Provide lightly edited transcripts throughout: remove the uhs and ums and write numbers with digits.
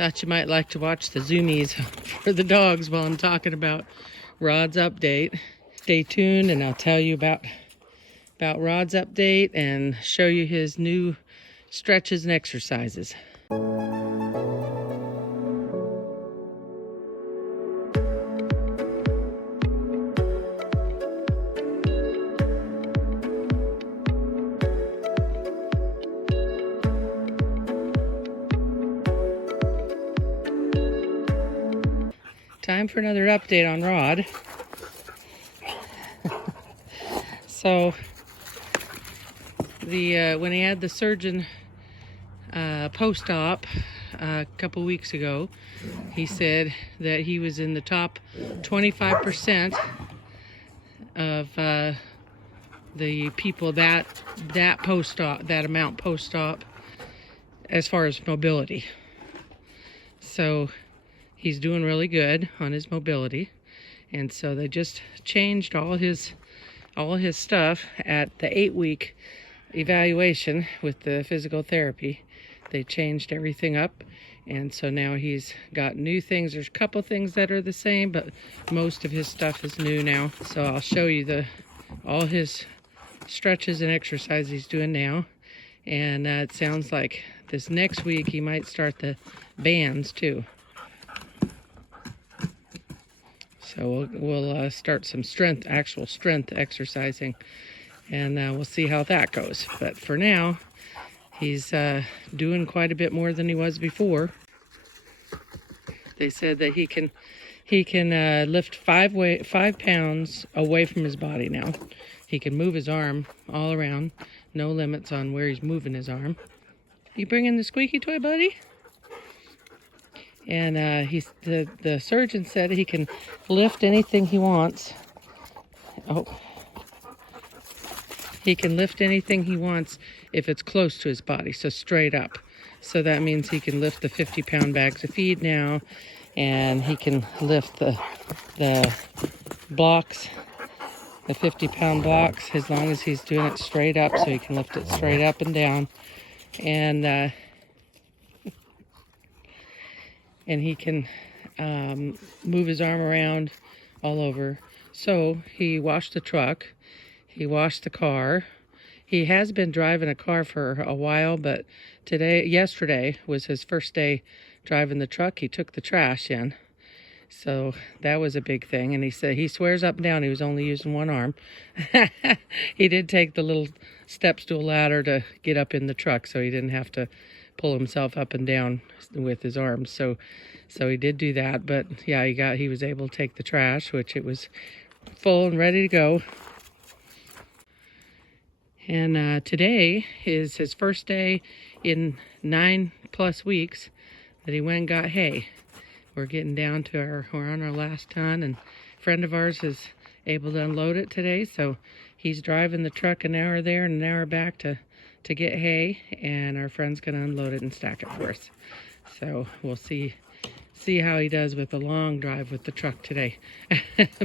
Thought you might like to watch the zoomies for the dogs while I'm talking about Rod's update. Stay tuned and I'll tell you about Rod's update and show you his new stretches and exercises. Time for another update on Rod. So when he had the surgeon post-op a couple weeks ago, he said that he was in the top 25% of the people that post-op, that amount post-op, as far as mobility. So he's doing really good on his mobility, and so they just changed all his stuff at the 8-week evaluation with the physical therapy. They changed everything up, and so now he's got new things. There's a couple things that are the same, but most of his stuff is new now. So I'll show you all his stretches and exercises he's doing now. And it sounds like this next week he might start the bands too. So we'll start some actual strength exercising, and we'll see how that goes. But for now, he's doing quite a bit more than he was before. They said that he can lift 5 pounds away from his body now. He can move his arm all around. No limits on where he's moving his arm. You bringing the squeaky toy, buddy? And the surgeon said he can lift anything he wants. Oh. He can lift anything he wants if it's close to his body, so straight up. So that means he can lift the 50-pound bags of feed now, and he can lift the blocks, the 50-pound blocks, as long as he's doing it straight up, so he can lift it straight up and down. And he can move his arm around all over. So he washed the truck. He washed the car. He has been driving a car for a while, but yesterday was his first day driving the truck. He took the trash in. So that was a big thing. And he said he swears up and down he was only using one arm. He did take the little step stool ladder to get up in the truck, so he didn't have to pull himself up and down with his arms. So he did do that. But yeah, he was able to take the trash, which it was full and ready to go. And today is his first day in 9+ weeks that he went and got hay. We're getting down to we're on our last ton, and a friend of ours is able to unload it today. So he's driving the truck an hour there and an hour back to get hay, and our friend's going to unload it and stack it for us. So we'll see how he does with the long drive with the truck today.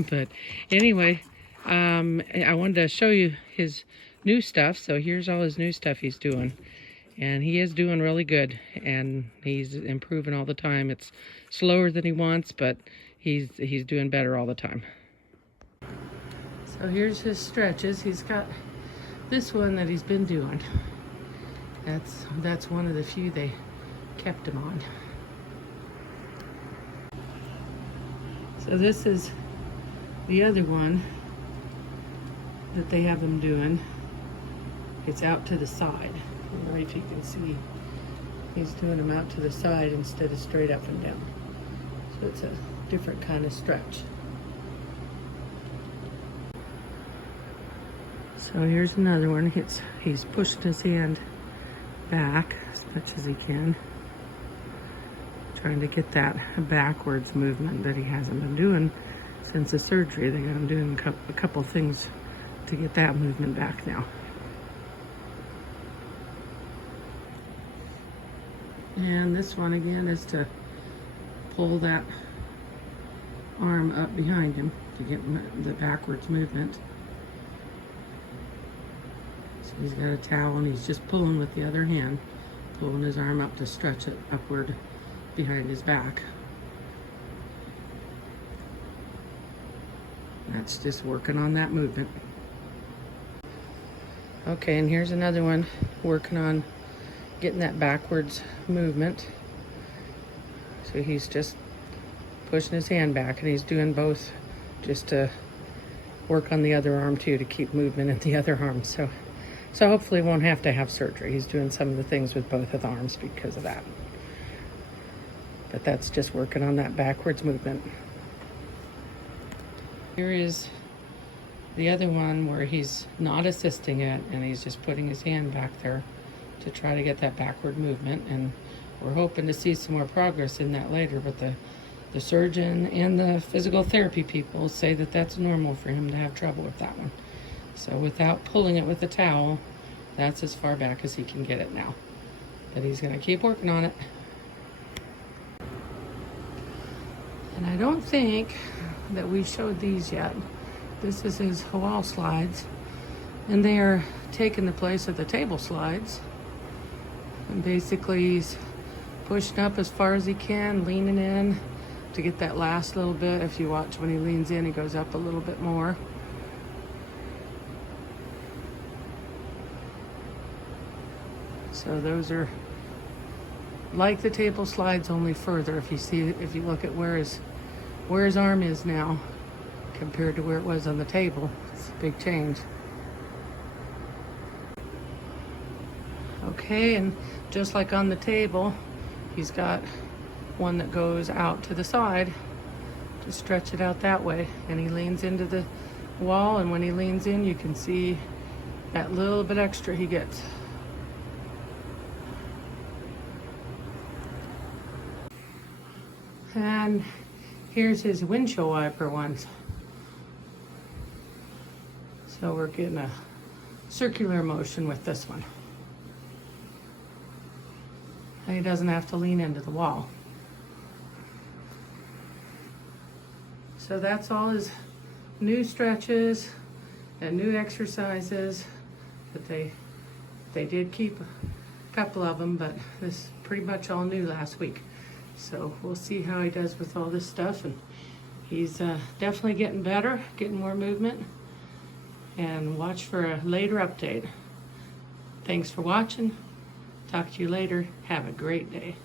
But anyway, I wanted to show you his new stuff. So here's all his new stuff he's doing, and he is doing really good, and he's improving all the time. It's slower than he wants, but he's doing better all the time. So here's his stretches. He's got this one that he's been doing. That's one of the few they kept him on. So this is the other one that they have him doing. It's out to the side. I don't know if you can see. He's doing them out to the side instead of straight up and down. So it's a different kind of stretch. So here's another one. He's pushed his hand back as much as he can, trying to get that backwards movement that he hasn't been doing since the surgery. They got him doing a couple things to get that movement back now. And this one again is to pull that arm up behind him to get the backwards movement. So he's got a towel and he's just pulling with the other hand, pulling his arm up to stretch it upward behind his back. That's just working on that movement. Okay, and here's another one working on getting that backwards movement. So he's just pushing his hand back, and he's doing both just to work on the other arm too, to keep movement in the other arm. So hopefully he won't have to have surgery. He's doing some of the things with both of the arms because of that. But that's just working on that backwards movement. Here is the other one where he's not assisting it, and he's just putting his hand back there to try to get that backward movement. And we're hoping to see some more progress in that later, but the surgeon and the physical therapy people say that that's normal for him to have trouble with that one. So without pulling it with a towel, that's as far back as he can get it now. But he's gonna keep working on it. And I don't think that we showed these yet. This is his wall slides, and they are taking the place of the table slides. And basically he's pushing up as far as he can, leaning in to get that last little bit. If you watch, when he leans in, he goes up a little bit more. So those are like the table slides, only further. If you look at where his arm is now compared to where it was on the table, it's a big change. Okay, and just like on the table, he's got one that goes out to the side to stretch it out that way, and he leans into the wall, and when he leans in, you can see that little bit extra he gets. And here's his windshield wiper ones. So we're getting a circular motion with this one. And he doesn't have to lean into the wall. So that's all his new stretches and new exercises. But they did keep a couple of them, but this is pretty much all new last week. So we'll see how he does with all this stuff. And he's definitely getting better, getting more movement. And watch for a later update. Thanks for watching. Talk to you later. Have a great day.